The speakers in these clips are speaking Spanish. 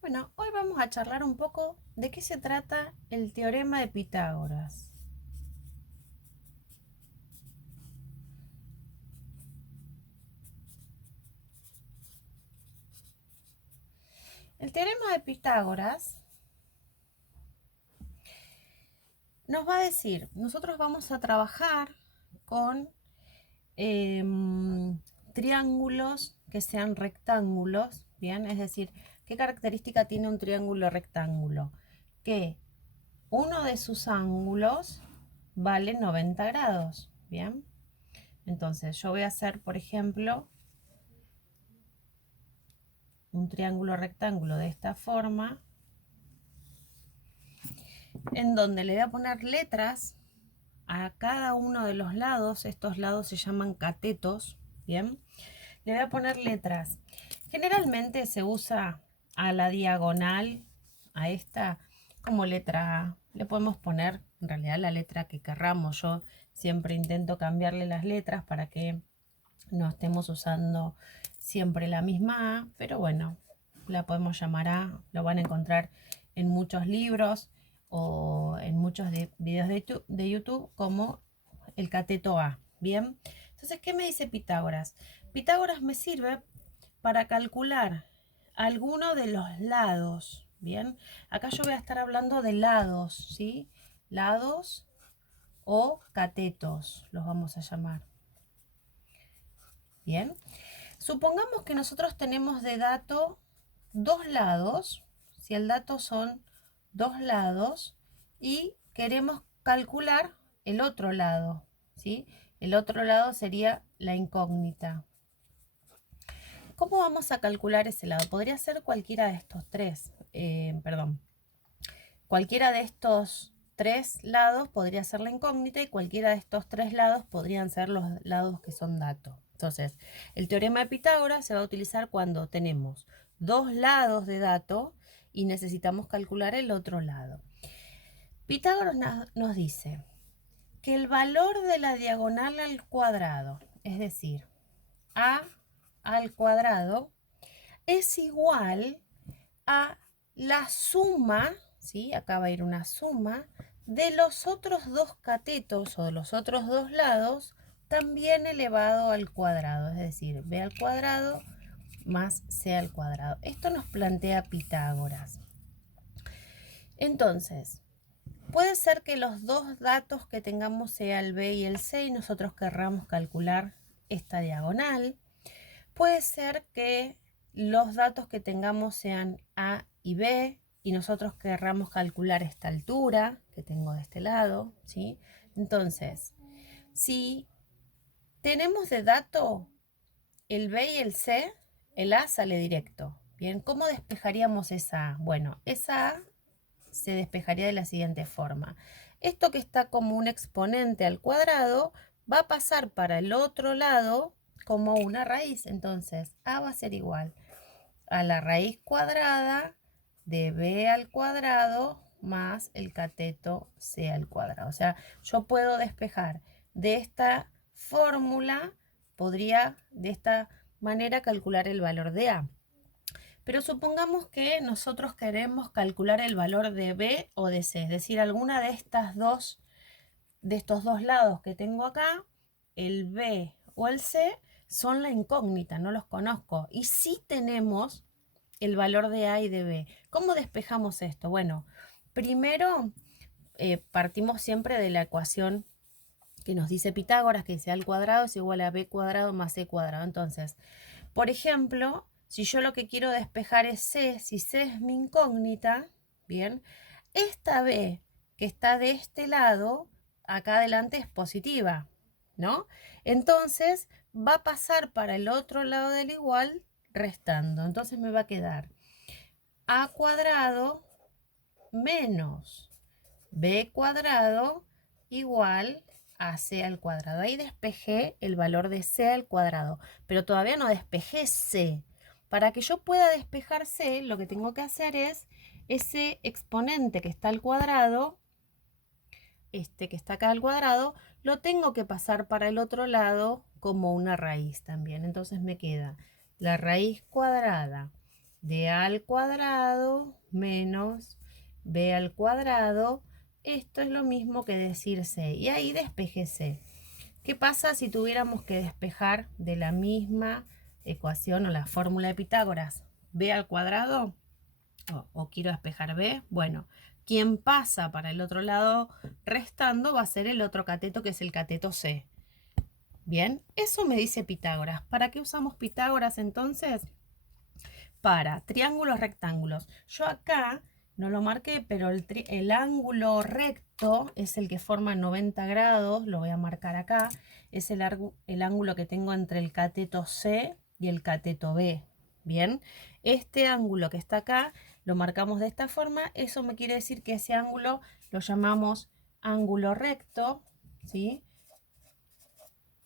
Bueno, hoy vamos a charlar un poco de qué se trata el teorema de Pitágoras. El teorema de Pitágoras nos va a decir, nosotros vamos a trabajar con triángulos que sean rectángulos, ¿bien? Es decir, ¿qué característica tiene un triángulo rectángulo? Que uno de sus ángulos vale 90 grados, ¿bien? Entonces yo voy a hacer, por ejemplo, un triángulo rectángulo de esta forma, en donde le voy a poner letras a cada uno de los lados. Estos lados se llaman catetos, ¿bien? Le voy a poner letras. Generalmente se usa a la diagonal, a esta, como letra A. Le podemos poner en realidad la letra que querramos. Yo siempre intento cambiarle las letras para que no estemos usando siempre la misma A, pero bueno, la podemos llamar A. Lo van a encontrar en muchos libros o en muchos videos de YouTube como el cateto A. Bien, entonces, ¿qué me dice Pitágoras? Pitágoras me sirve para calcular alguno de los lados. Bien, acá yo voy a estar hablando de lados, ¿sí? Lados o catetos, los vamos a llamar. Bien, supongamos que nosotros tenemos de dato dos lados, si el dato son dos lados, y queremos calcular el otro lado, ¿sí? El otro lado sería la incógnita. ¿Cómo vamos a calcular ese lado? Podría ser cualquiera de estos tres, cualquiera de estos tres lados podría ser la incógnita y cualquiera de estos tres lados podrían ser los lados que son datos. Entonces, el teorema de Pitágoras se va a utilizar cuando tenemos dos lados de dato y necesitamos calcular el otro lado. Pitágoras nos dice que el valor de la diagonal al cuadrado, es decir, a al cuadrado, es igual a la suma, ¿sí? Acá va a ir una suma, de los otros dos catetos o de los otros dos lados, también elevado al cuadrado, es decir, b al cuadrado más c al cuadrado. Esto nos plantea Pitágoras. Entonces, puede ser que los dos datos que tengamos sea el b y el c y nosotros querramos calcular esta diagonal. Puede ser que los datos que tengamos sean A y B y nosotros querramos calcular esta altura que tengo de este lado, ¿sí? Entonces, si tenemos de dato el B y el C, el A sale directo. Bien, ¿cómo despejaríamos esa A? Bueno, esa A se despejaría de la siguiente forma. Esto que está como un exponente al cuadrado va a pasar para el otro lado como una raíz. Entonces, A va a ser igual a la raíz cuadrada de b al cuadrado más el cateto c al cuadrado. O sea, yo puedo despejar de esta fórmula, podría de esta manera calcular el valor de A. Pero supongamos que nosotros queremos calcular el valor de B o de C, es decir, alguna de estas dos, de estos dos lados que tengo acá, el B o el C, son la incógnita, no los conozco. Y sí tenemos el valor de A y de B. ¿Cómo despejamos esto? Bueno, primero partimos siempre de la ecuación que nos dice Pitágoras, que dice A al cuadrado es igual a B cuadrado más C cuadrado. Entonces, por ejemplo, si yo lo que quiero despejar es C, si C es mi incógnita, bien, esta B que está de este lado, acá adelante es positiva, ¿no? Entonces va a pasar para el otro lado del igual restando. Entonces me va a quedar A cuadrado menos B cuadrado igual a C al cuadrado. Ahí despejé el valor de C al cuadrado, pero todavía no despejé C. Para que yo pueda despejar C, lo que tengo que hacer es ese exponente que está al cuadrado, este que está acá al cuadrado, lo tengo que pasar para el otro lado como una raíz también. Entonces me queda la raíz cuadrada de a al cuadrado menos b al cuadrado. Esto es lo mismo que decir c. Y ahí despeje c. ¿Qué pasa si tuviéramos que despejar de la misma ecuación o la fórmula de Pitágoras? ¿B al cuadrado? ¿O quiero despejar B? Bueno, quien pasa para el otro lado restando va a ser el otro cateto, que es el cateto C. Bien, eso me dice Pitágoras. ¿Para qué usamos Pitágoras entonces? Para triángulos rectángulos. Yo acá no lo marqué, pero el ángulo recto es el que forma 90 grados, lo voy a marcar acá, es el ángulo que tengo entre el cateto C y el cateto B. Bien, este ángulo que está acá lo marcamos de esta forma, eso me quiere decir que ese ángulo lo llamamos ángulo recto, ¿sí?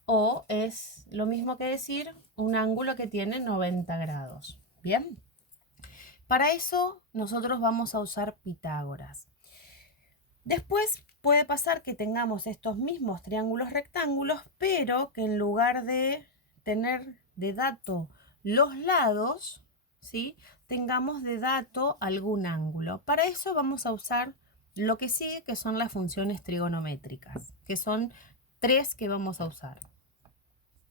O es lo mismo que decir un ángulo que tiene 90 grados. Bien. Para eso nosotros vamos a usar Pitágoras. Después puede pasar que tengamos estos mismos triángulos rectángulos, pero que en lugar de tener de dato los lados, ¿sí?, tengamos de dato algún ángulo. Para eso vamos a usar lo que sigue, que son las funciones trigonométricas, que son 3 que vamos a usar.